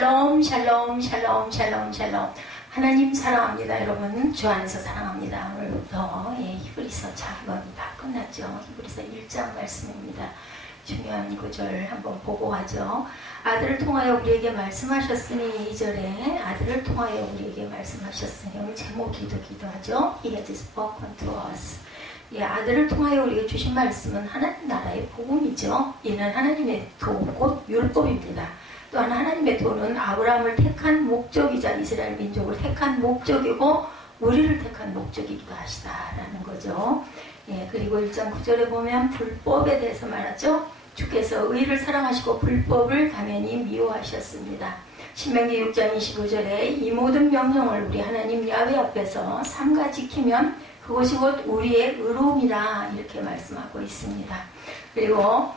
샬롬 샬롬 샬롬 샬롬 샬롬. 하나님 사랑합니다. 여러분 주 안에서 사랑합니다. 오늘부터 히브리서 작업이 다 끝났죠. 히브리서 1장 말씀입니다. 중요한 구절 한번 보고 가죠. 아들을 통하여 우리에게 말씀하셨으니 2절에 아들을 통하여 우리에게 말씀하셨으니 오늘 제목이 기도하죠. He has spoken to us. 아들을 통하여 우리에게 주신 말씀은 하나님 나라의 복음이죠. 이는 하나님의 도, 곧 율법입니다. 또한 하나님의 도는 아브라함을 택한 목적이자 이스라엘 민족을 택한 목적이고 우리를 택한 목적이기도 하시다라는 거죠. 그리고 1장 9절에 보면 불법에 대해서 말하죠. 주께서 의를 사랑하시고 불법을 당연히 미워하셨습니다. 신명기 6장 25절에 이 모든 명령을 우리 하나님 야훼 앞에서 삼가 지키면 그것이 곧 우리의 의로움이라 이렇게 말씀하고 있습니다. 그리고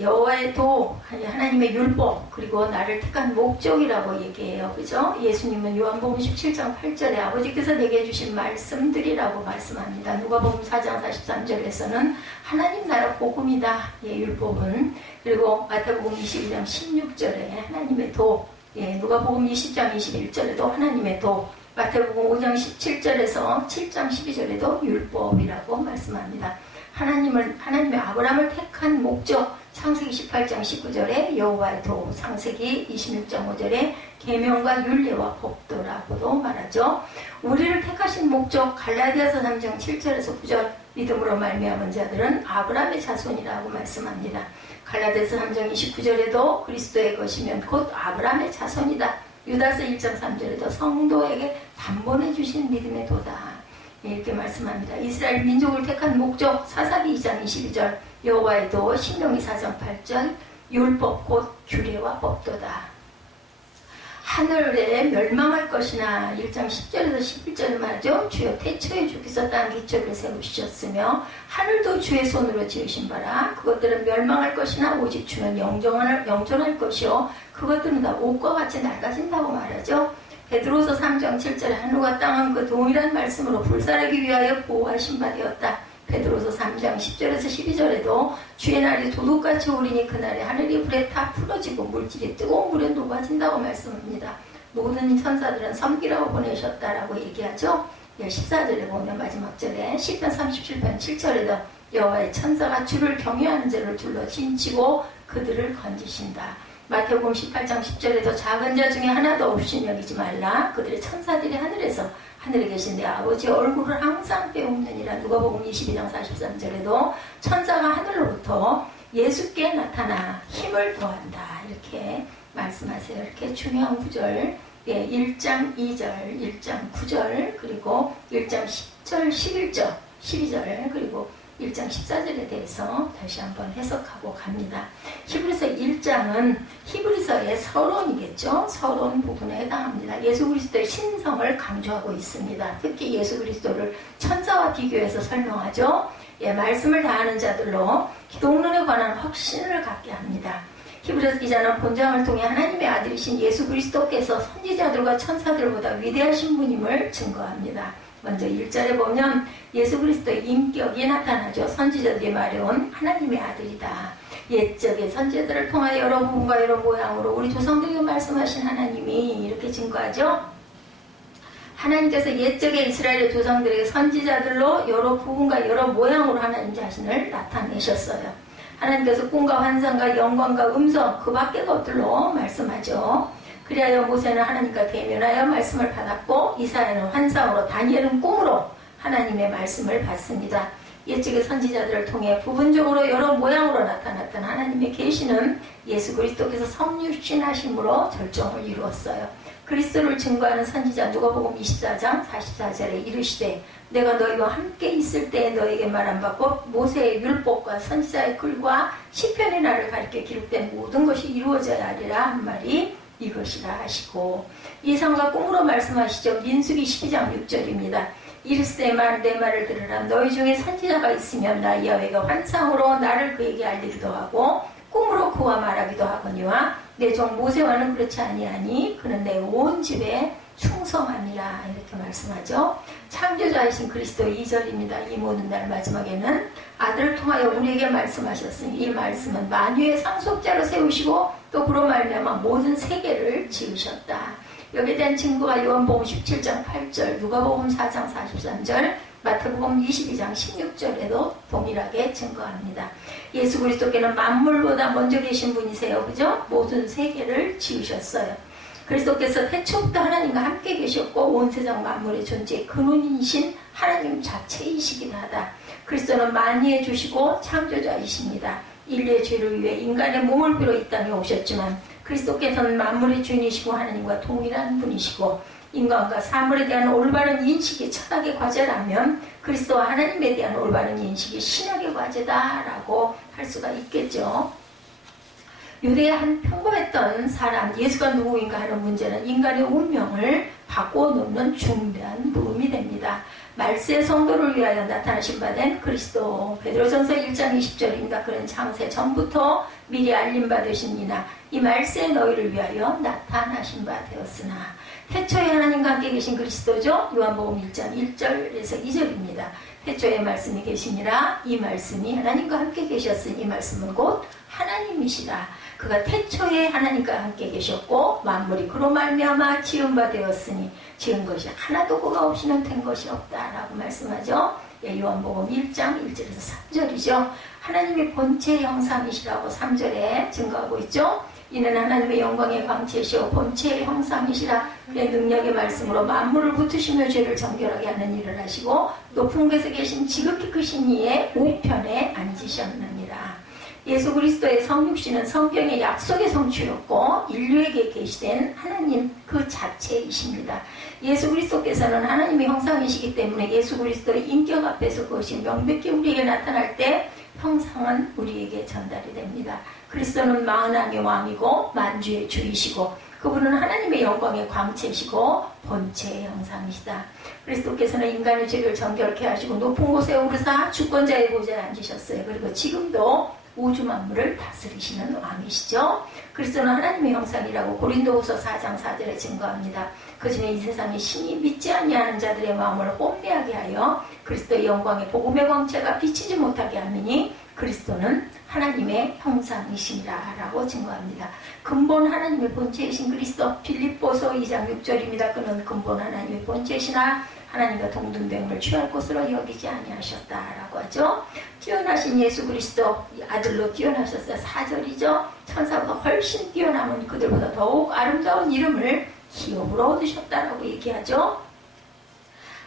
여호와의 도, 하나님의 율법, 그리고 나를 택한 목적이라고 얘기해요. 그죠? 예수님은 요한복음 17장 8절에 아버지께서 내게 주신 말씀들이라고 말씀합니다. 누가복음 4장 43절에서는 하나님 나라 복음이다. 율법은. 그리고 마태복음 22장 16절에 하나님의 도, 누가복음 20장 21절에도 하나님의 도, 마태복음 5장 17절에서 7장 12절에도 율법이라고 말씀합니다. 하나님의 아브라함을 택한 목적, 창세기 18장 19절에 여호와의 도, 창세기 26장 5절에 계명과 율례와 법도라고도 말하죠. 우리를 택하신 목적, 갈라디아서 3장 7절에서 9절 믿음으로 말미암은 자들은 아브라함의 자손이라고 말씀합니다. 갈라디아서 3장 29절에도 그리스도의 것이면 곧 아브라함의 자손이다. 유다서 1장 3절에도 성도에게 단번에 주신 믿음의 도다. 이렇게 말씀합니다. 이스라엘 민족을 택한 목적, 사사기 2장 22절, 여호와의 도, 신명기 4장 8절, 율법 곧 규례와 법도다. 하늘에 멸망할 것이나 1장 10절에서 11절에 말하죠. 주여 태초에 주께서 땅 기초를 세우셨으며 하늘도 주의 손으로 지으신 바라. 그것들은 멸망할 것이나 오직 주는 영존할 것이요 그것들은 다 옷과 같이 낡아진다고 말하죠. 베드로서 3장 7절에 하늘과 땅은 그 동일한 말씀으로 불살하기 위하여 보호하신 바 되었다. 베드로서 3장 10절에서 12절에도 주의 날이 도둑같이 오리니 그날에 하늘이 불에 다 풀어지고 물질이 뜨거운 물에 녹아진다고 말씀합니다. 모든 천사들은 섬기라고 보내셨다라고 얘기하죠. 14절에 보면 마지막 절에 시편 37편 7절에도 여호와의 천사가 주를 경외하는 자를 둘러 진치고 그들을 건지신다. 마태복음 18장 10절에도 작은 자 중에 하나도 없이 여기지 말라. 그들의 천사들이 하늘에 계신 내 아버지의 얼굴을 항상 빼옵느니라. 누가복음 22장 43절에도 천사가 하늘로부터 예수께 나타나 힘을 더한다. 이렇게 말씀하세요. 이렇게 중요한 구절, 1장 2절, 1장 9절, 그리고 1장 10절, 11절, 12절, 그리고 1장 14절에 대해서 다시 한번 해석하고 갑니다. 히브리서 1장은 히브리서의 서론이겠죠. 서론 부분에 해당합니다. 예수 그리스도의 신성을 강조하고 있습니다. 특히 예수 그리스도를 천사와 비교해서 설명하죠. 말씀을 다하는 자들로 기독론에 관한 확신을 갖게 합니다. 히브리서 기자는 본장을 통해 하나님의 아들이신 예수 그리스도께서 선지자들과 천사들보다 위대하신 분임을 증거합니다. 먼저 1절에 보면 예수 그리스도의 인격이 나타나죠. 선지자들이 말해온 하나님의 아들이다. 옛적의 선지자들을 통하여 여러 부분과 여러 모양으로 우리 조상들에게 말씀하신 하나님이 이렇게 증거하죠. 하나님께서 옛적의 이스라엘의 조상들에게 선지자들로 여러 부분과 여러 모양으로 하나님 자신을 나타내셨어요. 하나님께서 꿈과 환상과 영광과 음성 그 밖의 것들로 말씀하죠. 그리하여 모세는 하나님과 대면하여 말씀을 받았고 이사야는 환상으로 다니엘은 꿈으로 하나님의 말씀을 받습니다. 옛적의 선지자들을 통해 부분적으로 여러 모양으로 나타났던 하나님의 계시는 예수 그리스도께서 성육신하심으로 절정을 이루었어요. 그리스도를 증거하는 선지자 누가복음 24장 44절에 이르시되 내가 너희와 함께 있을 때에 너에게 말한 바 곧 모세의 율법과 선지자의 글과 시편의 날을 가리켜 기록된 모든 것이 이루어져야 하리라 한 말이 이것이라 하시고 이상과 꿈으로 말씀하시죠. 민수기 12장 6절입니다. 이르시되 내 말을 들으라. 너희 중에 선지자가 있으면 나 야훼가 환상으로 나를 그에게 알리기도 하고 꿈으로 그와 말하기도 하거니와 내 종 모세와는 그렇지 아니하니 그는 내 온 집에 충성하니라 이렇게 말씀하죠. 창조자이신 그리스도 2절입니다. 이 모든 날 마지막에는 아들을 통하여 우리에게 말씀하셨으니 이 말씀은 만유의 상속자로 세우시고 또 그로 말미암아 모든 세계를 지으셨다. 여기에 대한 증거가 요한복음 17장 8절, 누가복음 4장 43절, 마태복음 22장 16절에도 동일하게 증거합니다. 예수 그리스도께는 만물보다 먼저 계신 분이세요. 그죠? 모든 세계를 지으셨어요. 그리스도께서 태초부터 하나님과 함께 계셨고 온 세상 만물의 존재의 근원이신 하나님 자체이시기도 하다. 그리스도는 만유해 주시고 창조자이십니다. 인류의 죄를 위해 인간의 몸을 빌어 이 땅에 오셨지만 그리스도께서는 만물의 주인이시고 하나님과 동일한 분이시고 인간과 사물에 대한 올바른 인식이 철학의 과제라면 그리스도와 하나님에 대한 올바른 인식이 신학의 과제다라고 할 수가 있겠죠. 유대의 한 평범했던 사람 예수가 누구인가 하는 문제는 인간의 운명을 바꿔놓는 중대한 물음이 됩니다. 말세의 성도를 위하여 나타나신 바 된 그리스도. 베드로전서 1장 20절입니다. 그는 창세 전부터 미리 알림받으시니나 이 말세에 너희를 위하여 나타나신 바 되었으나. 태초에 하나님과 함께 계신 그리스도죠. 요한복음 1장 1절에서 2절입니다. 태초에 말씀이 계시니라 이 말씀이 하나님과 함께 계셨으니 이 말씀은 곧 하나님이시라. 그가 태초에 하나님과 함께 계셨고 만물이 그로 말미암아 지은 바 되었으니 지은 것이 하나도 그가 없이는 된 것이 없다라고 말씀하죠. 요한복음 1장 1절에서 3절이죠. 하나님의 본체 형상이시라고 3절에 증거하고 있죠. 이는 하나님의 영광의 광채시오 본체의 형상이시라. 그의 능력의 말씀으로 만물을 붙으시며 죄를 정결하게 하는 일을 하시고 높은 곳에 계신 지극히 크신 이의 우편에 앉으셨느니라. 예수 그리스도의 성육신은 성경의 약속의 성취였고 인류에게 계시된 하나님 그 자체이십니다. 예수 그리스도께서는 하나님의 형상이시기 때문에 예수 그리스도의 인격 앞에서 그것이 명백히 우리에게 나타날 때 형상은 우리에게 전달이 됩니다. 그리스도는 만왕의 왕이고 만주의 주이시고 그분은 하나님의 영광의 광채시고 본체의 형상이시다. 그리스도께서는 인간의 죄를 정결케 하시고 높은 곳에 오르사 주권자의 보좌에 앉으셨어요. 그리고 지금도 우주 만물을 다스리시는 왕이시죠. 그리스도는 하나님의 형상이라고 고린도후서 4장 4절에 증거합니다. 그중에 이 세상의 신이 믿지 아니하는 자들의 마음을 혼미하게 하여 그리스도의 영광의 복음의 광채가 비치지 못하게 하느니 그리스도는 하나님의 형상이시니라 라고 증거합니다. 근본 하나님의 본체이신 그리스도. 빌립보서 2장 6절입니다. 그는 근본 하나님의 본체시나 하나님과 동등됨을 취할 것으로 여기지 아니하셨다라고 하죠. 뛰어나신 예수 그리스도 아들로 뛰어나셨어요. 4절이죠. 천사보다 훨씬 뛰어남은 그들보다 더욱 아름다운 이름을 기업으로 얻으셨다라고 얘기하죠.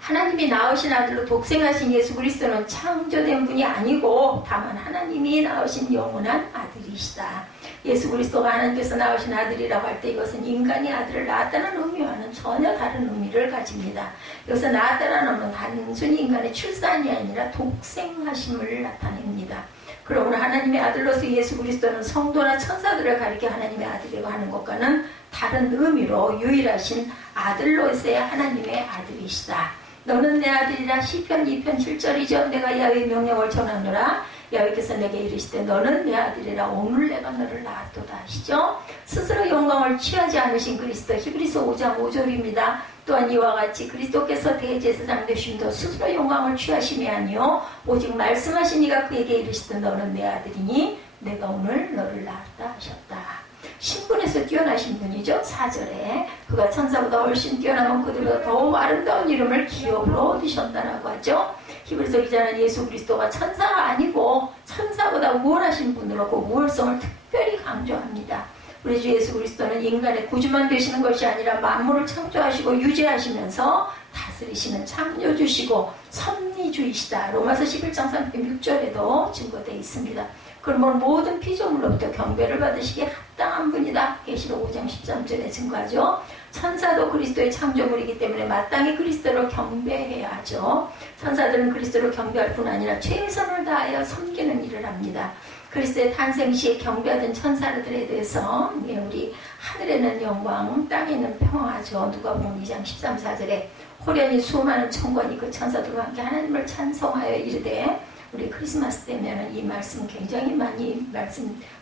하나님이 낳으신 아들로 독생하신 예수 그리스도는 창조된 분이 아니고 다만 하나님이 낳으신 영원한 아들이시다. 예수 그리스도가 하나님께서 낳으신 아들이라고 할 때 이것은 인간이 아들을 낳았다는 의미와는 전혀 다른 의미를 가집니다. 여기서 낳았다는 의미는 단순히 인간의 출산이 아니라 독생하심을 나타냅니다. 그러므로 하나님의 아들로서 예수 그리스도는 성도나 천사들을 가리켜 하나님의 아들이라고 하는 것과는 다른 의미로 유일하신 아들로서의 하나님의 아들이시다. 너는 내 아들이라 시편 2편 7절이죠. 내가 야훼의 명령을 전하노라. 야훼께서 내게 이르시되 너는 내 아들이라 오늘 내가 너를 낳았도다 하시죠. 스스로 영광을 취하지 않으신 그리스도. 히브리서 5장 5절입니다. 또한 이와 같이 그리스도께서 대제사장 되심도 스스로 영광을 취하심이 아니요 오직 말씀하신 이가 그에게 이르시되 너는 내 아들이니 내가 오늘 너를 낳았다 하셨다. 신분에서 뛰어나신 분이죠. 4절에 그가 천사보다 훨씬 뛰어나면 그들보다 더욱 아름다운 이름을 기업으로 얻으셨다라고 하죠. 히브리서 기자는 예수 그리스도가 천사가 아니고 천사보다 우월하신 분으로 그 우월성을 특별히 강조합니다. 우리 주 예수 그리스도는 인간의 구주만 되시는 것이 아니라 만물을 창조하시고 유지하시면서 다스리시는 창조주시고 섭리주이시다. 로마서 11장 36절에도 증거되어 있습니다. 그러면 모든 피조물로부터 경배를 받으시기에 합당한 분이다. 계시록 5장 13절에 증거하죠. 천사도 그리스도의 창조물이기 때문에 마땅히 그리스도를 경배해야 하죠. 천사들은 그리스도를 경배할 뿐 아니라 최선을 다하여 섬기는 일을 합니다. 그리스도의 탄생 시에 경배하던 천사들에 대해서 우리 하늘에는 영광, 땅에는 평화죠. 누가복음 2장 13, 14절에 호련히 수많은 천관이 그 천사들과 함께 하나님을 찬송하여 이르되 우리 크리스마스 때면은 이 말씀 굉장히 많이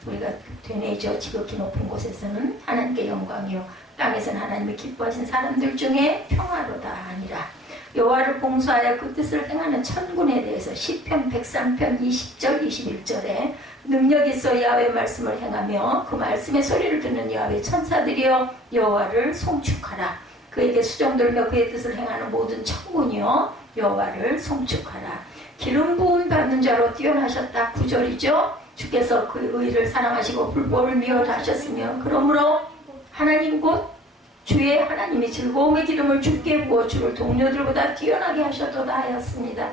우리가 되뇌죠. 지극히 높은 곳에서는 하나님께 영광이요 땅에서는 하나님이 기뻐하신 사람들 중에 평화로다 아니라 여호와를 봉사하여 그 뜻을 행하는 천군에 대해서 시편 103편 20절 21절에 능력 있어 야훼 말씀을 행하며 그 말씀의 소리를 듣는 야훼 천사들이여 여호와를 송축하라. 그에게 수종들며 그의 뜻을 행하는 모든 천군이여 여호와를 송축하라. 기름 부음 받는 자로 뛰어나셨다. 9절이죠. 주께서 그 의를 사랑하시고 불법을 미워하셨으며 그러므로 하나님 곧 주의 하나님이 즐거움의 기름을 주께 부어 주를 동료들보다 뛰어나게 하셨도다 하였습니다.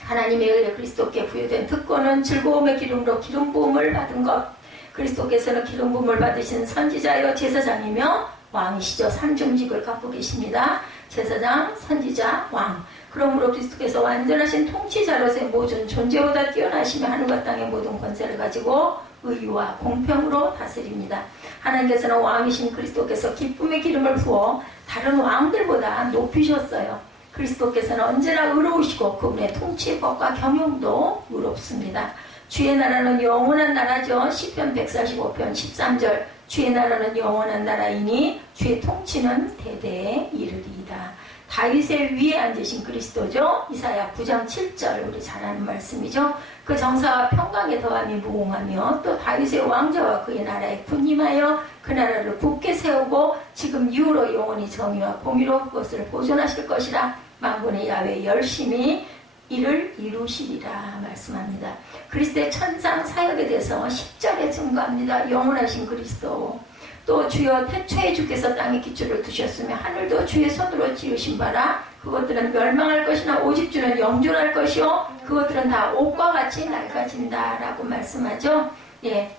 하나님의 의해 그리스도께 부여된 특권은 즐거움의 기름으로 기름 부음을 받은 것. 그리스도께서는 기름 부음을 받으신 선지자여 제사장이며 왕이시죠. 삼중직을 갖고 계십니다. 제사장, 선지자, 왕. 그러므로 그리스도께서 완전하신 통치자로서의 모든 존재보다 뛰어나시며 하늘과 땅의 모든 권세를 가지고 의와 공평으로 다스립니다. 하나님께서는 왕이신 그리스도께서 기쁨의 기름을 부어 다른 왕들보다 높이셨어요. 그리스도께서는 언제나 의로우시고 그분의 통치의 법과 경영도 의롭습니다. 주의 나라는 영원한 나라죠. 시편 145편 13절 주의 나라는 영원한 나라이니 주의 통치는 대대에 이르리이다. 다윗의 위에 앉으신 그리스도죠. 이사야 9장 7절 우리 잘 아는 말씀이죠. 그 정사와 평강에 더함이 무궁하며 또 다윗의 왕자와 그의 나라에 군림하여 그 나라를 굳게 세우고 지금 이후로 영원히 정의와 공의로 그것을 보존하실 것이라. 만군의 야훼 열심히 이를 이루시리라 말씀합니다. 그리스도의 천상 사역에 대해서 10절에 증거합니다. 영원하신 그리스도. 또 주여 태초에 주께서 땅에 기초를 두셨으며 하늘도 주의 손으로 지으신 바라. 그것들은 멸망할 것이나 오직 주는 영존할 것이요 그것들은 다 옷과 같이 낡아진다 라고 말씀하죠. 예.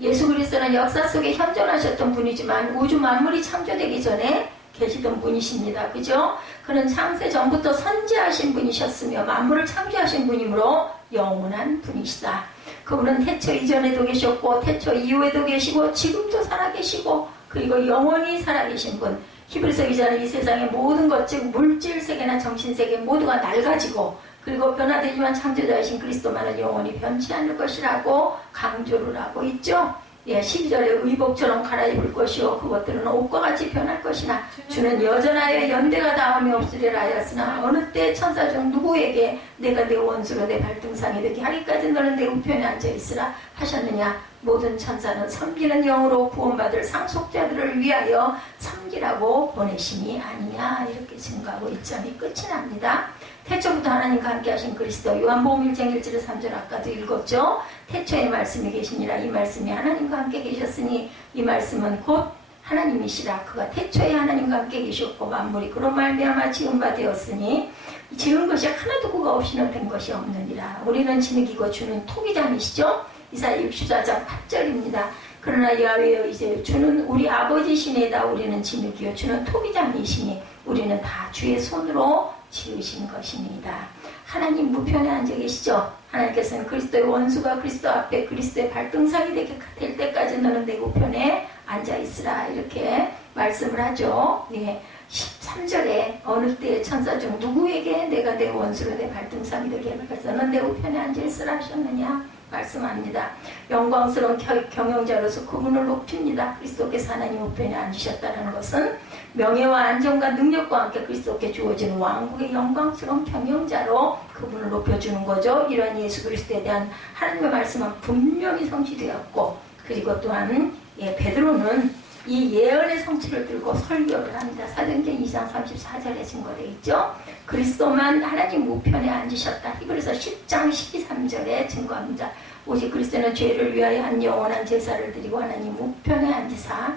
예수 그리스도는 역사 속에 현존하셨던 분이지만 우주 만물이 창조되기 전에 계시던 분이십니다. 그죠? 그는 창세 전부터 선지하신 분이셨으며 만물을 창조하신 분이므로 영원한 분이시다. 그분은 태초 이전에도 계셨고 태초 이후에도 계시고 지금도 살아계시고 그리고 영원히 살아계신 분. 히브리서 기자는 이 세상의 모든 것 즉 물질 세계나 정신 세계 모두가 낡아지고 그리고 변화되지만 창조자이신 그리스도만은 영원히 변치 않을 것이라고 강조를 하고 있죠. 예, 12절에 의복처럼 갈아입을 것이요 그것들은 옷과 같이 변할 것이나 주는 여전하여 연대가 다함이 없으리라 하였으나 어느 때 천사 중 누구에게 내가 내 원수로 내 발등상이 되게 하기까지 너는 내 우편에 앉아있으라 하셨느냐. 모든 천사는 섬기는 영으로 구원받을 상속자들을 위하여 섬기라고 보내심이 아니냐. 이렇게 증거하고 1장이 끝이 납니다. 태초부터 하나님과 함께 하신 그리스도. 요한복음 1장 1절 3절 아까도 읽었죠. 태초에 말씀이 계시니라. 이 말씀이 하나님과 함께 계셨으니 이 말씀은 곧 하나님이시라. 그가 태초에 하나님과 함께 계셨고 만물이 그로 말미암아 지은 바 되었으니 지은 것이 하나도 그가 없이는 된 것이 없느니라. 우리는 진흙이고 주는 토기장이시죠. 이사야 64장 8절입니다. 그러나 야훼여 이제 주는 우리 아버지시니이다. 우리는 진흙이요 주는 토기장이시니 우리는 다 주의 손으로 지으신 것입니다. 하나님 무편에 앉아 계시죠. 하나님께서는 그리스도의 원수가 그리스도 앞에 그리스도의 발등상이 될 때까지 너는 내 우편에 앉아 있으라. 이렇게 말씀을 하죠. 네. 13절에 어느 때의 천사 중 누구에게 내가 내 원수로 내 발등상이 되게 하면서 너는 내 우편에 앉아 있으라 하셨느냐 말씀합니다. 영광스러운 경영자로서 그분을 높입니다. 그리스도께서 하나님 우편에 앉으셨다는 것은 명예와 안정과 능력과 함께 그리스도께 주어지는 왕국의 영광스러운 경영자로 그분을 높여주는 거죠. 이러한 예수 그리스도에 대한 하나님의 말씀은 분명히 성취되었고 그리고 또한 베드로는 이 예언의 성취를 들고 설교를 합니다. 사도행전 2장 34절에 증거되어 있죠. 그리스도만 하나님 우편에 앉으셨다. 히브리서 10장 12~13절에 증거합니다. 오직 그리스도는 죄를 위하여 한 영원한 제사를 드리고 하나님 우편에 앉으사.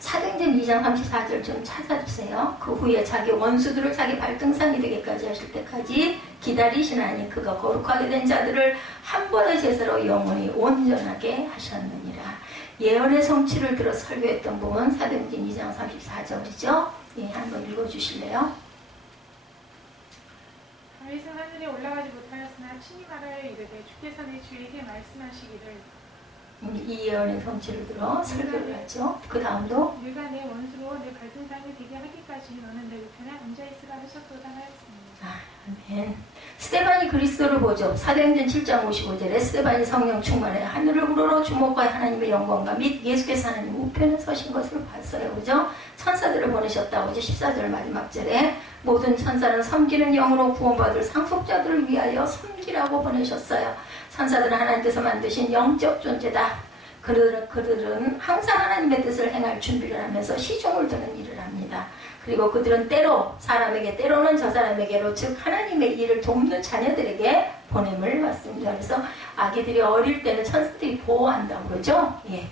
사도행전 2장 34절 좀 찾아주세요. 그 후에 자기 원수들을 자기 발등상이 되게까지 하실 때까지 기다리시나니 그가 거룩하게 된 자들을 한 번의 제사로 영원히 온전하게 하셨느니라. 예언의 성취를 들어 설교했던 부분 사도행전 2장 34절이죠. 예, 한번 읽어주실래요? 다윗은 하늘에 올라가지 못하였으나 친히 말하여 이르되 주께서 내 주에게 말씀하시기를 이 예언의 성취를 들어 설교를 하죠. 그 다음도 네가 내 원수로 내 발등상이 되게 하기까지 너는 내 우편에 앉아있으라 하셨도다 하였습니다. 아멘. 스데반이 그리스도를 보죠. 사도행전 7장 55절에 스데반이 성령 충만해 하늘을 우러러 주목하여 하나님의 영광과 및 예수께서 하나님 우편에 서신 것을 봤어요. 그죠? 천사들을 보내셨다고 이제 14절 마지막 절에 모든 천사는 섬기는 영으로 구원받을 상속자들을 위하여 섬기라고 보내셨어요. 천사들은 하나님께서 만드신 영적 존재다. 그들은 항상 하나님의 뜻을 행할 준비를 하면서 시종을 두는 일을 합니다. 그리고 그들은 때로 사람에게 때로는 저 사람에게로 즉 하나님의 일을 돕는 자녀들에게 보냄을 받습니다. 그래서 아기들이 어릴 때는 천사들이 보호한다고 그러죠. 예.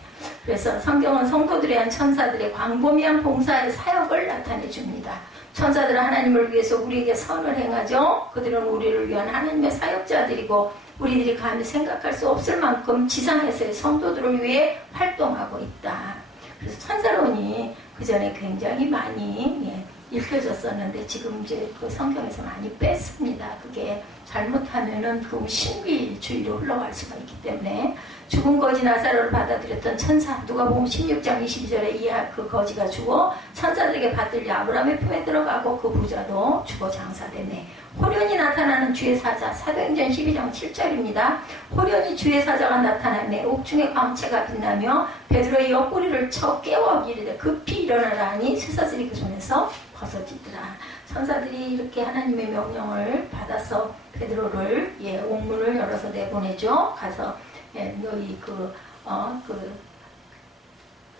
그래서 성경은 성도들에 대한 천사들의 광범위한 봉사의 사역을 나타내 줍니다. 천사들은 하나님을 위해서 우리에게 선을 행하죠. 그들은 우리를 위한 하나님의 사역자들이고 우리들이 감히 생각할 수 없을 만큼 지상에서의 성도들을 위해 활동하고 있다. 그래서 천사론이 그 전에 굉장히 많이 읽혀졌었는데 지금 이제 그 성경에서 많이 뺐습니다. 그게 잘못하면은 그 신비주의로 흘러갈 수가 있기 때문에 죽은 거지 나사로를 받아들였던 천사 누가복음 16장 22절에 그 거지가 죽어 천사들에게 받들려 아브라함의 품에 들어가고 그 부자도 죽어 장사되네. 호련히 나타나는 주의 사자 사도행전 12장 7절입니다. 호련히 주의 사자가 나타나매 옥중의 광채가 빛나며 베드로의 옆구리를 쳐 깨워 이르되 급히 일어나라 하니 쇠사슬이 그 손에서 벗어지더라. 천사들이 이렇게 하나님의 명령을 받아서 베드로를 옥문을 열어서 내보내죠. 가서 너희 그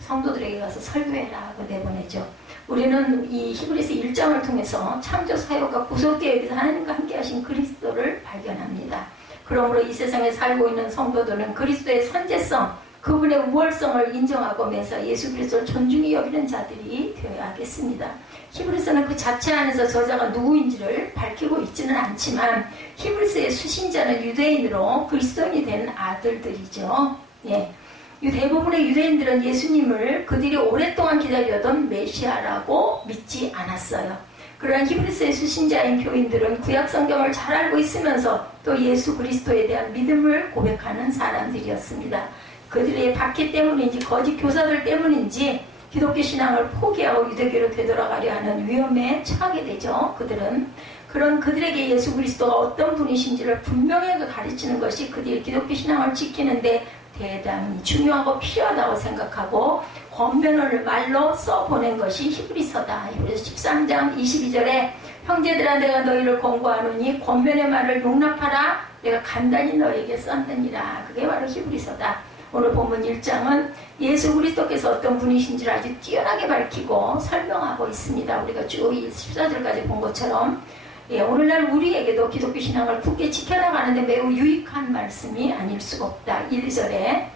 성도들에게 가서 설교해라 하고 내보내죠. 우리는 이 히브리서 1장을 통해서 창조 사역과 구속 계획에서 하나님과 함께 하신 그리스도를 발견합니다. 그러므로 이 세상에 살고 있는 성도들은 그리스도의 선제성, 그분의 우월성을 인정하고면서 예수 그리스도를 존중히 여기는 자들이 되어야 하겠습니다. 히브리서는 그 자체 안에서 저자가 누구인지를 밝히고 있지는 않지만 히브리서의 수신자는 유대인으로 그리스도인이 된 아들들이죠. 예. 대부분의 유대인들은 예수님을 그들이 오랫동안 기다려던 메시아라고 믿지 않았어요. 그러나 히브리서의 수신자인 교인들은 구약 성경을 잘 알고 있으면서 또 예수 그리스도에 대한 믿음을 고백하는 사람들이었습니다. 그들의 박해 때문인지 거짓 교사들 때문인지 기독교 신앙을 포기하고 유대교로 되돌아가려 하는 위험에 처하게 되죠. 그들에게 예수 그리스도가 어떤 분이신지를 분명하게 가르치는 것이 그들의 기독교 신앙을 지키는데 대단히 중요하고 필요하다고 생각하고 권면을 말로 써보낸 것이 히브리서다. 히브리서 13장 22절에 형제들아 내가 너희를 권고하노니 권면의 말을 용납하라. 내가 간단히 너희에게 썼느니라. 그게 바로 히브리서다. 오늘 본문 1장은 예수 그리스도께서 어떤 분이신지를 아주 뛰어나게 밝히고 설명하고 있습니다. 우리가 쭉 14절까지 본 것처럼 오늘날 우리에게도 기독교 신앙을 굳게 지켜나가는데 매우 유익한 말씀이 아닐 수가 없다. 1절에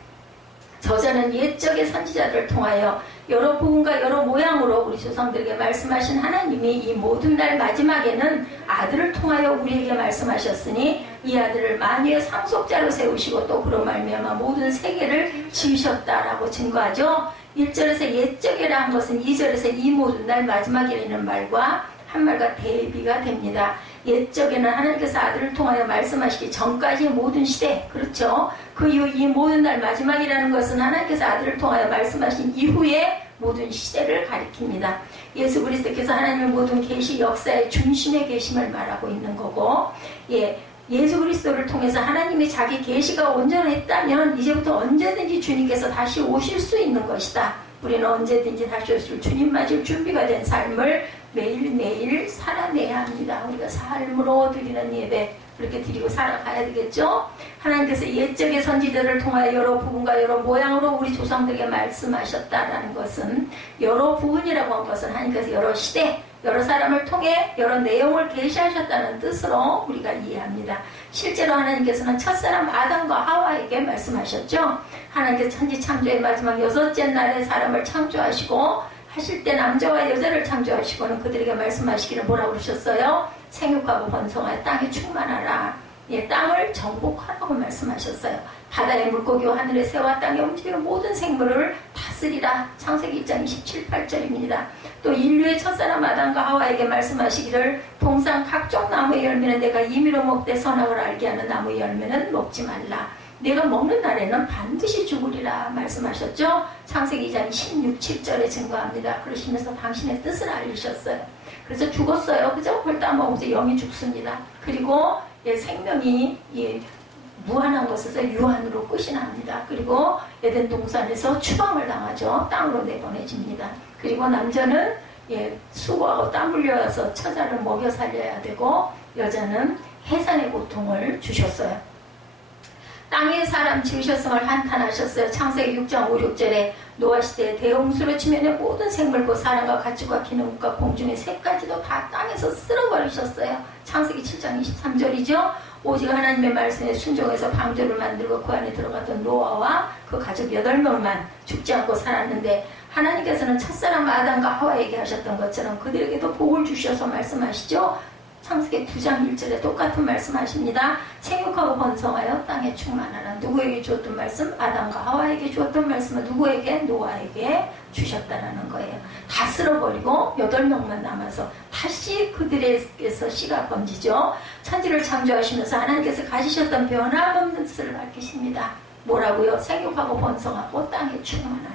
저자는 옛적의 선지자들을 통하여 여러 부분과 여러 모양으로 우리 조상들에게 말씀하신 하나님이 이 모든 날 마지막에는 아들을 통하여 우리에게 말씀하셨으니 이 아들을 만유의 상속자로 세우시고 또 그런 말미암아 모든 세계를 지으셨다라고 증거하죠. 1절에서 옛적이라 한 것은 2절에서 이 모든 날 마지막이라는 말과 한 말과 대비가 됩니다. 옛적에는 하나님께서 아들을 통하여 말씀하시기 전까지의 모든 시대, 그렇죠? 그 이후 이 모든 날 마지막이라는 것은 하나님께서 아들을 통하여 말씀하신 이후의 모든 시대를 가리킵니다. 예수 그리스도께서 하나님의 모든 계시 역사의 중심에 계심을 말하고 있는 거고, 예수 그리스도를 통해서 하나님이 자기 계시가 온전했다면 이제부터 언제든지 주님께서 다시 오실 수 있는 것이다. 우리는 언제든지 다시 오실 주님 맞을 준비가 된 삶을 매일매일 살아내야 합니다. 우리가 삶으로 드리는 예배 그렇게 드리고 살아가야 되겠죠. 하나님께서 옛적의 선지자들을 통하여 여러 부분과 여러 모양으로 우리 조상들에게 말씀하셨다라는 것은 여러 부분이라고 한 것은 하나님께서 여러 시대 여러 사람을 통해 여러 내용을 계시하셨다는 뜻으로 우리가 이해합니다. 실제로 하나님께서는 첫사람 아담과 하와에게 말씀하셨죠. 하나님께서 천지 창조의 마지막 6째 날에 사람을 창조하시고 하실 때 남자와 여자를 창조하시고는 그들에게 말씀하시기를 뭐라고 그러셨어요? 생육하고 번성하여 땅에 충만하라. 땅을 정복하라고 말씀하셨어요. 바다의 물고기와 하늘의 새와 땅에 움직이는 모든 생물을 다스리라. 창세기 1장 27, 8절입니다. 또 인류의 첫사람 아담과 하와에게 말씀하시기를 동산 각종 나무의 열매는 내가 임의로 먹되 선악을 알게 하는 나무의 열매는 먹지 말라. 내가 먹는 날에는 반드시 죽으리라 말씀하셨죠. 창세기 2장 16, 7절에 증거합니다. 그러시면서 당신의 뜻을 알리셨어요. 그래서 죽었어요. 그죠? 그걸 따먹으면서 영이 죽습니다. 그리고 생명이 무한한 것에서 유한으로 끝이 납니다. 그리고 에덴 동산에서 추방을 당하죠. 땅으로 내보내집니다. 그리고 남자는 수고하고 땀 흘려서 처자를 먹여 살려야 되고 여자는 해산의 고통을 주셨어요. 땅에 사람 지으셨음을 한탄하셨어요. 창세기 6장 5, 6절에 노아 시대에 대홍수로 치면의 모든 생물고 사람과 가축과 기는 것과 공중의 새까지도 다 땅에서 쓸어버리셨어요. 창세기 7장 23절이죠. 오직 하나님의 말씀에 순종해서 방주를 만들고 그 안에 들어갔던 노아와 그 가족 8명만 죽지 않고 살았는데 하나님께서는 첫사람 아담과 하와에게 하셨던 것처럼 그들에게도 복을 주셔서 말씀하시죠. 창세기 9장 1절에 똑같은 말씀하십니다. 생육하고 번성하여 땅에 충만하라. 누구에게 주었던 말씀? 아담과 하와에게 주었던 말씀은 누구에게? 노아에게 주셨다라는 거예요. 다 쓸어버리고 8명만 남아서 다시 그들에게서 씨가 번지죠. 천지를 창조하시면서 하나님께서 가지셨던 변함없는 뜻을 밝히십니다. 뭐라고요? 생육하고 번성하고 땅에 충만하라.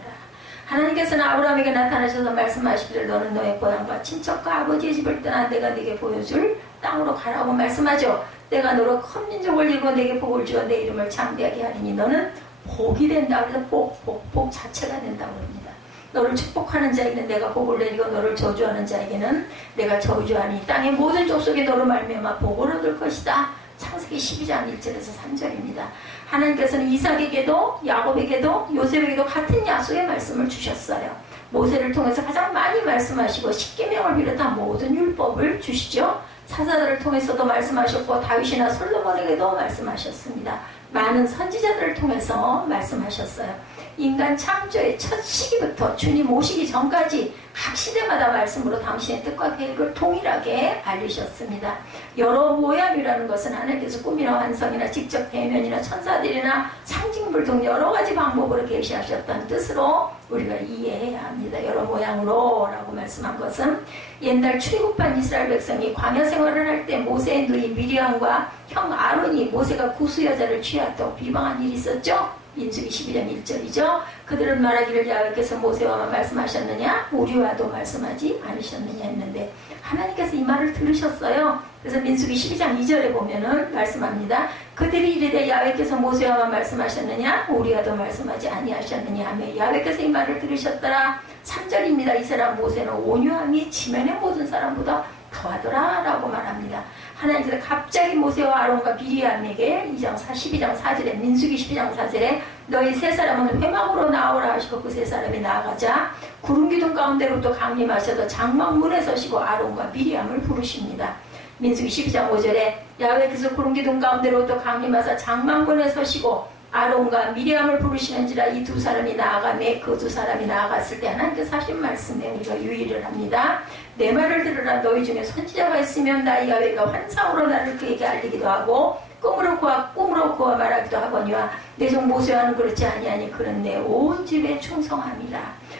하나님께서는 아브라함에게 나타나셔서 말씀하시기를 너는 너의 고향과 친척과 아버지의 집을 떠나 내가 네게 보여줄 땅으로 가라고 말씀하죠. 내가 너로 큰 민족을 이루고 네게 복을 주어 내 이름을 창대하게 하리니 너는 복이 된다. 그래서 복 자체가 된다고 합니다. 너를 축복하는 자에게는 내가 복을 내리고 너를 저주하는 자에게는 내가 저주하니 땅의 모든 족속이 너로 말미암아 복을 얻을 것이다. 창세기 12장 1절에서 3절입니다. 하나님께서는 이삭에게도 야곱에게도 요셉에게도 같은 약속의 말씀을 주셨어요. 모세를 통해서 가장 많이 말씀하시고 십계명을 비롯한 모든 율법을 주시죠. 사사들을 통해서도 말씀하셨고 다윗이나 솔로몬에게도 말씀하셨습니다. 많은 선지자들을 통해서 말씀하셨어요. 인간 창조의 첫 시기부터 주님 오시기 전까지 각 시대마다 말씀으로 당신의 뜻과 계획을 동일하게 알리셨습니다. 여러 모양이라는 것은 하나님께서 꿈이나 환상이나 직접 대면이나 천사들이나 상징물 등 여러 가지 방법으로 계시하셨던 뜻으로 우리가 이해해야 합니다. 여러 모양으로 라고 말씀한 것은 옛날 출애굽한 이스라엘 백성이 광야 생활을 할 때 모세의 누이 미리암과 형 아론이 모세가 구수 여자를 취하였다고 비방한 일이 있었죠. 민수기 12장 1절이죠. 그들은 말하기를 야훼께서 모세와 말씀하셨느냐 우리와도 말씀하지 않으셨느냐 했는데 하나님께서 이 말을 들으셨어요. 그래서 민수기 12장 2절에 보면은 말씀합니다. 그들이 이르되 야훼께서 모세와 말씀하셨느냐 우리와도 말씀하지 아니하셨느냐 하며 야훼께서 이 말을 들으셨더라. 3절입니다. 이 사람 모세는 온유함이 지면의 모든 사람보다 더하더라 라고 말합니다. 하나님께서 갑자기 모세와 아론과 미리암에게 12장 4절에 민수기 12장 4절에 너희 세 사람은 회막으로 나오라 하시고 그 세 사람이 나아가자 구름 기둥 가운데로부터 강림하셔서 장막문에 서시고 아론과 미리암을 부르십니다. 민수기 12장 5절에 야훼께서 구름 기둥 가운데로부터 강림하사 장막문에 서시고 아론과 미리암을 부르시는지라 이 두 사람이 나아가매 그 두 사람이 나아갔을 때 하나님께서 하신 말씀에 우리가 유의를 합니다. 내 말을 들으라. 너희 중에 선지자가 있으면 나 야훼가 환상으로 나를 그에게 알리기도 하고 꿈으로 그와 말하기도 하거니와 내 종 모세와는 그렇지 아니하니 그는 내 온 집에 충성함이라.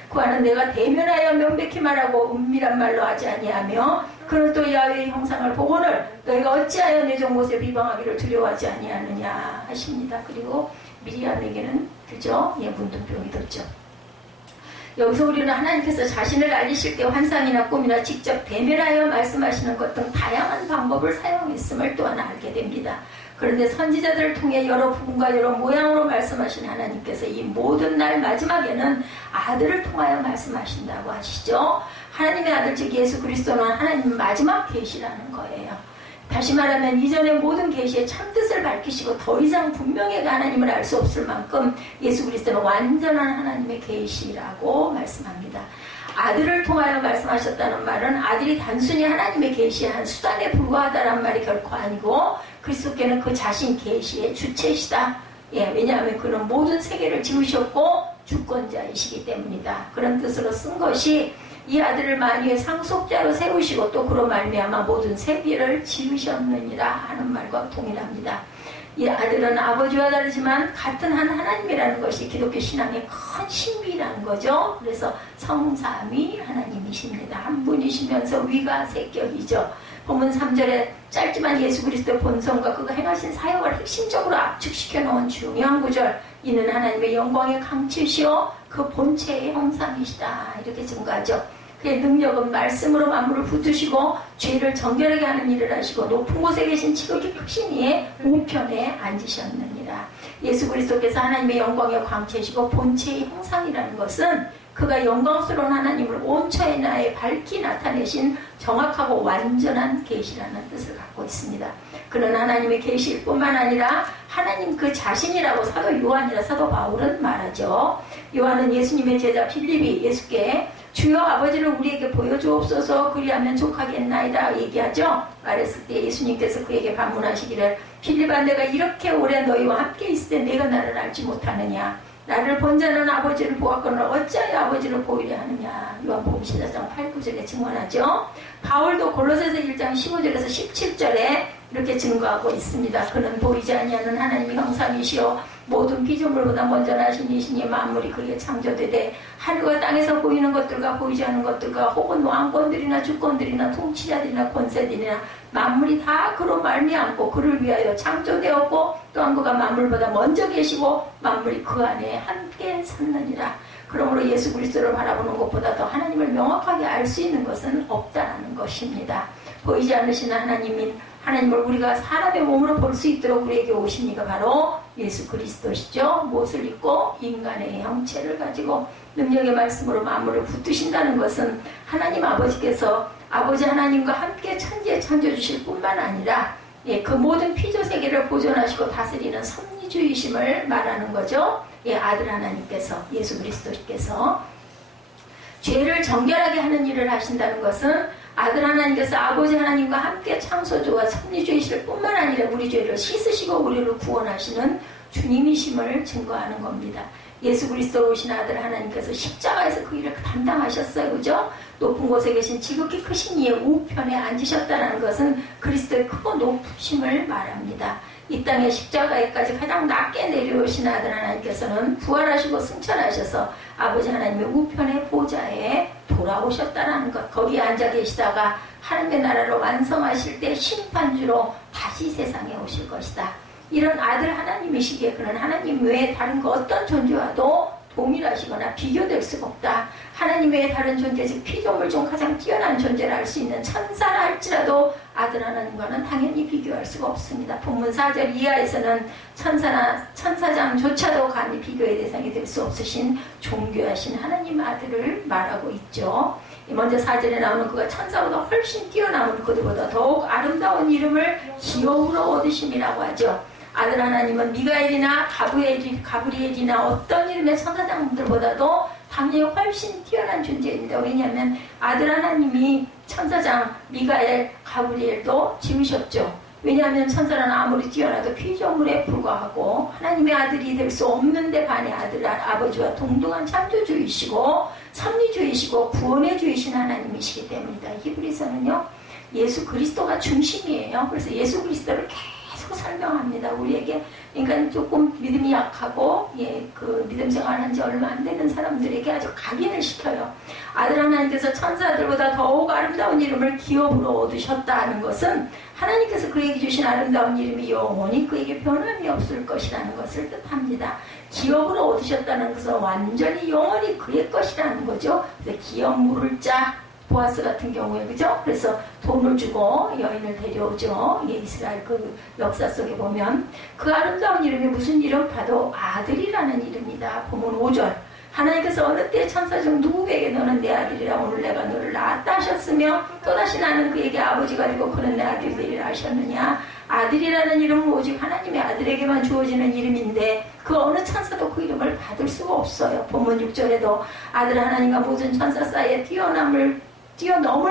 그와는 내가 대면하여 명백히 말하고 은밀한 말로 하지 아니하며 그는 또 야훼의 형상을 보고는 너희가 어찌하여 내 종 모세 비방하기를 두려워하지 아니하느냐 하십니다. 그리고 미리암에게는 그죠? 문둥병이 뒀죠. 여기서 우리는 하나님께서 자신을 알리실 때 환상이나 꿈이나 직접 대면하여 말씀하시는 것 등 다양한 방법을 사용했음을 또한 알게 됩니다. 그런데 선지자들을 통해 여러 부분과 여러 모양으로 말씀하신 하나님께서 이 모든 날 마지막에는 아들을 통하여 말씀하신다고 하시죠. 하나님의 아들 즉 예수 그리스도는 하나님의 마지막 계시라는 거예요. 다시 말하면 이전의 모든 계시의 참뜻을 밝히시고 더 이상 분명하게 하나님을 알 수 없을 만큼 예수 그리스도는 완전한 하나님의 계시라고 말씀합니다. 아들을 통하여 말씀하셨다는 말은 아들이 단순히 하나님의 계시의 한 수단에 불과하다는 말이 결코 아니고 그리스도께는 그 자신 계시의 주체시다. 왜냐하면 그는 모든 세계를 지으셨고 주권자이시기 때문이다. 그런 뜻으로 쓴 것이 이 아들을 만유의 상속자로 세우시고 또 그로 말미암아 모든 세계를 지으셨느니라 하는 말과 동일합니다. 이 아들은 아버지와 다르지만 같은 한 하나님이라는 것이 기독교 신앙의 큰 신비라는 거죠. 그래서 성삼위 하나님이십니다. 한 분이시면서 위가 세격이죠. 본문 3절에 짧지만 예수 그리스도의 본성과 그가 행하신 사역을 핵심적으로 압축시켜 놓은 중요한 구절. 이는 하나님의 영광의 강치시오 그 본체의 형상이시다. 이렇게 증거하죠. 그의 능력은 말씀으로 만물을 붙드시고 죄를 정결하게 하는 일을 하시고 높은 곳에 계신 지극히 크신 이의 우편에 앉으셨느니라. 예수 그리스도께서 하나님의 영광의 광채시고 본체의 형상이라는 것은 그가 영광스러운 하나님을 온처에 나에 밝히 나타내신 정확하고 완전한 계시라는 뜻을 갖고 있습니다. 그는 하나님의 계시일 뿐만 아니라 하나님 그 자신이라고 사도 요한이나 사도 바울은 말하죠. 요한은 예수님의 제자 빌립이 예수께 주여 아버지를 우리에게 보여주옵소서 그리하면 족하겠나이다 얘기하죠. 말했을 때 예수님께서 그에게 반문하시기를 빌립아 내가 이렇게 오래 너희와 함께 있을 때 내가 나를 알지 못하느냐. 나를 본 자는 아버지를 보았거늘 어찌하여 아버지를 보이려 하느냐. 요한복음 14장 8, 9절에 증언하죠. 바울도 골로새서 1장 15절에서 17절에 이렇게 증거하고 있습니다. 그는 보이지 아니하는 하나님의 형상이시오 모든 피조물보다 먼저 나신 이시니 만물이 그에게 창조되되 하늘과 땅에서 보이는 것들과 보이지 않는 것들과 혹은 왕권들이나 주권들이나 통치자들이나 권세들이나 만물이 다 그로 말미암고 그를 위하여 창조되었고 또한 그가 만물보다 먼저 계시고 만물이 그 안에 함께 섰느니라. 그러므로 예수 그리스도를 바라보는 것보다 더 하나님을 명확하게 알 수 있는 것은 없다는 것입니다. 보이지 않으신 하나님을 우리가 사람의 몸으로 볼 수 있도록 우리에게 오신 이가 바로 예수 그리스도시죠. 못을 입고 인간의 형체를 가지고 능력의 말씀으로 만물을 붙드신다는 것은 하나님 아버지께서 아버지 하나님과 함께 천지에 창조주실 뿐만 아니라 그 모든 피조세계를 보존하시고 다스리는 섭리주이심을 말하는 거죠. 아들 하나님께서 예수 그리스도께서 죄를 정결하게 하는 일을 하신다는 것은 아들 하나님께서 아버지 하나님과 함께 창조주와 섭리주이실 뿐만 아니라 우리 죄를 씻으시고 우리를 구원하시는 주님이심을 증거하는 겁니다. 예수 그리스도로 오신 아들 하나님께서 십자가에서 그 일을 담당하셨어요. 그죠? 높은 곳에 계신 지극히 크신 이의 우편에 앉으셨다는 것은 그리스도의 크고 높으심을 말합니다. 이 땅의 십자가에까지 가장 낮게 내려오신 아들 하나님께서는 부활하시고 승천하셔서 아버지 하나님의 우편의 보좌에 돌아오셨다는 것. 거기에 앉아 계시다가 하나님의 나라를 완성하실 때 심판주로 다시 세상에 오실 것이다. 이런 아들 하나님이시기에 그는 하나님 외에 다른 그 어떤 존재와도 동일하시거나 비교될 수가 없다. 하나님 외에 다른 존재, 즉 피조물 중 가장 뛰어난 존재를 알 수 있는 천사라 할지라도 아들 하나님과는 당연히 비교할 수가 없습니다. 본문 4절 이하에서는 천사나 천사장조차도 감히 비교의 대상이 될 수 없으신 존귀하신 하나님 아들을 말하고 있죠. 먼저 4절에 나오는 그가 천사보다 훨씬 뛰어남은 그들보다 더욱 아름다운 이름을 기업으로 얻으심이라고 하죠. 아들 하나님은 미가엘이나 가브리엘이나 어떤 이름의 천사장들보다도 당연히 훨씬 뛰어난 존재입니다. 왜냐하면 아들 하나님이 천사장 미가엘, 가브리엘도 지으셨죠. 왜냐하면 천사는 아무리 뛰어나도 피조물에 불과하고 하나님의 아들이 될 수 없는데 반해 아버지와 동등한 창조주이시고 섭리주이시고 구원의 주이신 하나님이시기 때문이다. 히브리서는요 예수 그리스도가 중심이에요. 그래서 예수 그리스도를 계속 설명합니다. 우리에게 그러니까 조금 믿음이 약하고 그 믿음 생활한 지 얼마 안 되는 사람들에게 아주 각인을 시켜요. 아들 하나님께서 천사들보다 더욱 아름다운 이름을 기업으로 얻으셨다는 것은 하나님께서 그에게 주신 아름다운 이름이 영원히 그에게 변함이 없을 것이라는 것을 뜻합니다. 기업으로 얻으셨다는 것은 완전히 영원히 그의 것이라는 거죠. 그래서 기업 물을 자 보아스 같은 경우에 그죠? 그래서 돈을 주고 여인을 데려오죠. 이스라엘 그 역사 속에 보면 그 아름다운 이름이 무슨 이름? 바로 아들이라는 이름이다. 보면 5절 하나님께서 어느 때 천사 중 누구에게 너는 내 아들이라 오늘 내가 너를 낳았다 하셨으며 또다시 나는 그에게 아버지가 되고 그는 내 아들이 되리라 하셨느냐. 아들이라는 이름은 오직 하나님의 아들에게만 주어지는 이름인데 그 어느 천사도 그 이름을 받을 수가 없어요. 본문 6절에도 아들 하나님과 모든 천사 사이에 뛰어넘을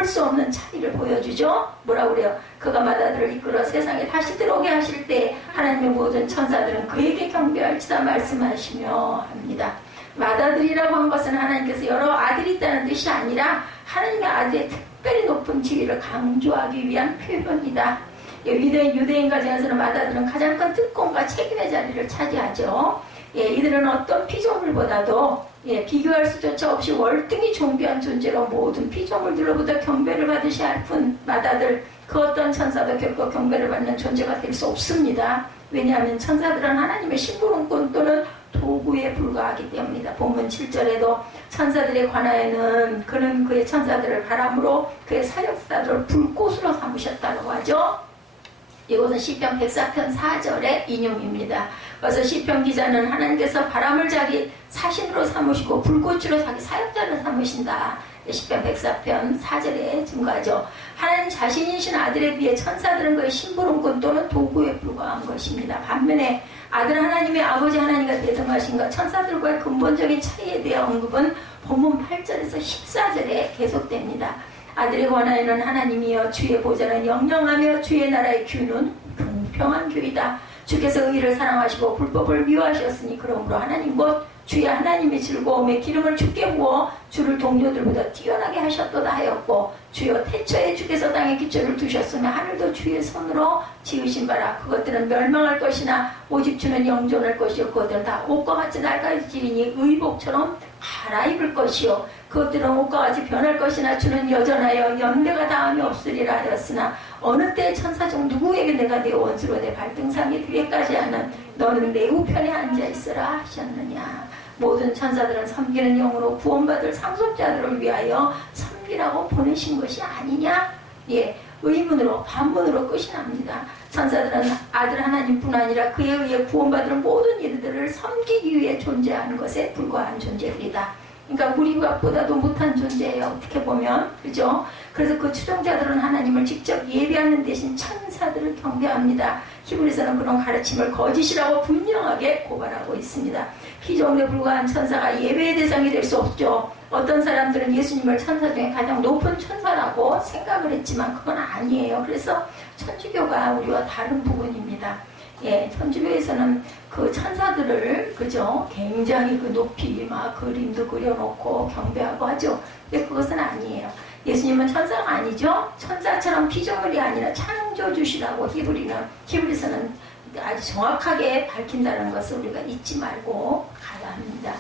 수 없는 차이를 보여주죠. 뭐라고 그래요? 그가 맏아들을 이끌어 세상에 다시 들어오게 하실 때 하나님의 모든 천사들은 그에게 경배할지다 말씀하시며 합니다. 맏아들이라고 한 것은 하나님께서 여러 아들이 있다는 뜻이 아니라 하나님의 아들의 특별히 높은 지위를 강조하기 위한 표현이다. 유대인 가정에서는 맏아들은 가장 큰 특권과 책임의 자리를 차지하죠. 이들은 어떤 피조물보다도 비교할 수조차 없이 월등히 존귀한 존재로 모든 피조물들로부터 경배를 받으셔야 할 뿐 맏아들 그 어떤 천사도 결코 경배를 받는 존재가 될 수 없습니다. 왜냐하면 천사들은 하나님의 심부름꾼 또는 도구에 불과하기 때문이다. 본문 7절에도 천사들에 관하여는 그는 그의 천사들을 바람으로 그의 사역사들을 불꽃으로 삼으셨다고 하죠. 이것은 시편 104편 4절의 인용입니다. 그래서 시편 기자는 하나님께서 바람을 자기 사신으로 삼으시고 불꽃으로 자기 사역자를 삼으신다. 시편 104편 4절에 증거하죠. 하나님 자신이신 아들에 비해 천사들은 그의 심부름꾼 또는 도구에 불과한 것입니다. 반면에 아들 하나님의 아버지 하나님과 대등하신가 천사들과의 근본적인 차이에 대한 언급은 본문 8절에서 14절에 계속됩니다. 아들에 관하여는 하나님이여 주의 보좌는 영영하며 주의 나라의 규는 공평한 규이다. 주께서 의를 사랑하시고 불법을 미워하셨으니 그러므로 하나님 곧 주의 하나님의 즐거움에 기름을 주께 부어 주를 동료들보다 뛰어나게 하셨도다 하였고 주여 태초에 주께서 땅에 기초를 두셨으며 하늘도 주의 손으로 지으신 바라. 그것들은 멸망할 것이나 오직 주는 영존할 것이요 그것들은 다 옷과 같이 낡아지리니 의복처럼 갈아입을 것이요 그것들은 옷과 같이 변할 것이나 주는 여전하여 연대가 다함이 없으리라 하였으나 어느 때 천사 중 누구에게 내가 내 원수로 내 발등상에 되기까지 하는 너는 내 우편에 앉아있으라 하셨느냐. 모든 천사들은 섬기는 영으로 구원받을 상속자들을 위하여 섬기라고 보내신 것이 아니냐. 의문으로 반문으로 끝이 납니다. 천사들은 아들 하나님뿐 아니라 그에 의해 구원받을 모든 이들을 섬기기 위해 존재하는 것에 불과한 존재들이다. 그러니까 우리보다도 못한 존재예요. 어떻게 보면. 그죠? 그래서 그 추종자들은 하나님을 직접 예배하는 대신 천사들을 경배합니다. 히브리서는 그런 가르침을 거짓이라고 분명하게 고발하고 있습니다. 피조물에 불과한 천사가 예배의 대상이 될 수 없죠. 어떤 사람들은 예수님을 천사 중에 가장 높은 천사라고 생각을 했지만 그건 아니에요. 그래서 천주교가 우리와 다른 부분입니다. 천주교에서는 그 천사들을 그죠 굉장히 그 높이 막 그림도 그려놓고 경배하고 하죠. 근데 그것은 아니에요. 예수님은 천사가 아니죠. 천사처럼 피조물이 아니라 창조주시라고 히브리서는 아주 정확하게 밝힌다는 것을 우리가 잊지 말고 가야 합니다.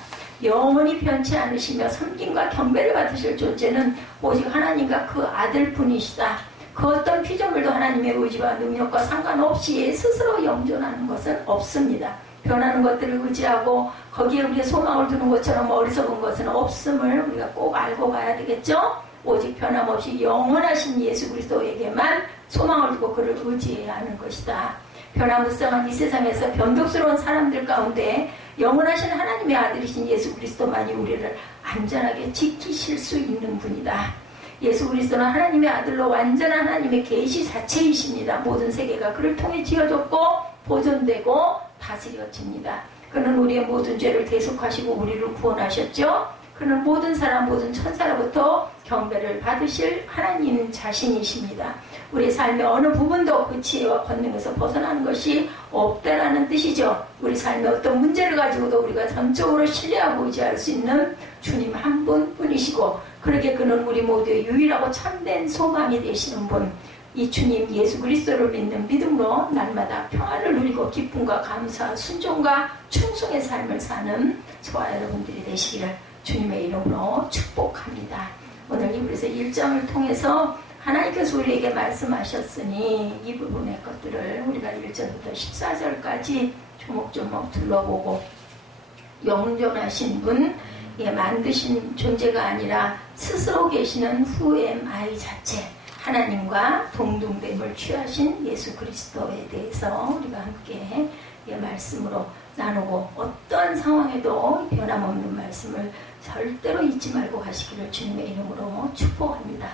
영원히 변치 않으시며 섬김과 경배를 받으실 존재는 오직 하나님과 그 아들뿐이시다. 그 어떤 피조물도 하나님의 의지와 능력과 상관없이 스스로 영존하는 것은 없습니다. 변하는 것들을 의지하고 거기에 우리의 소망을 두는 것처럼 어리석은 것은 없음을 우리가 꼭 알고 가야 되겠죠. 오직 변함없이 영원하신 예수 그리스도에게만 소망을 두고 그를 의지해야 하는 것이다. 변화무쌍한 이 세상에서 변덕스러운 사람들 가운데 영원하신 하나님의 아들이신 예수 그리스도만이 우리를 안전하게 지키실 수 있는 분이다. 예수 그리스도는 하나님의 아들로 완전한 하나님의 계시 자체이십니다. 모든 세계가 그를 통해 지어졌고 보존되고 다스려집니다. 그는 우리의 모든 죄를 대속하시고 우리를 구원하셨죠. 그는 모든 사람 모든 천사로부터 경배를 받으실 하나님 자신이십니다. 우리 삶의 어느 부분도 그 지혜와 권능에서 벗어나는 것이 없다라는 뜻이죠. 우리 삶의 어떤 문제를 가지고도 우리가 전적으로 신뢰하고 의지할 수 있는 주님 한 분뿐이시고 그러기에 그는 우리 모두의 유일하고 참된 소망이 되시는 분, 이 주님 예수 그리스도를 믿는 믿음으로 날마다 평안을 누리고 기쁨과 감사, 순종과 충성의 삶을 사는 저와 여러분들이 되시기를 주님의 이름으로 축복합니다. 오늘 히브리서 1장을 통해서 하나님께서 우리에게 말씀하셨으니 이 부분의 것들을 우리가 1절부터 14절까지 조목조목 둘러보고 영존하신 분, 만드신 존재가 아니라 스스로 계시는 후엠아이 자체, 하나님과 동등됨을 취하신 예수 그리스도에 대해서 우리가 함께 말씀으로 나누고 어떤 상황에도 변함없는 말씀을 절대로 잊지 말고 가시기를 주님의 이름으로 축복합니다.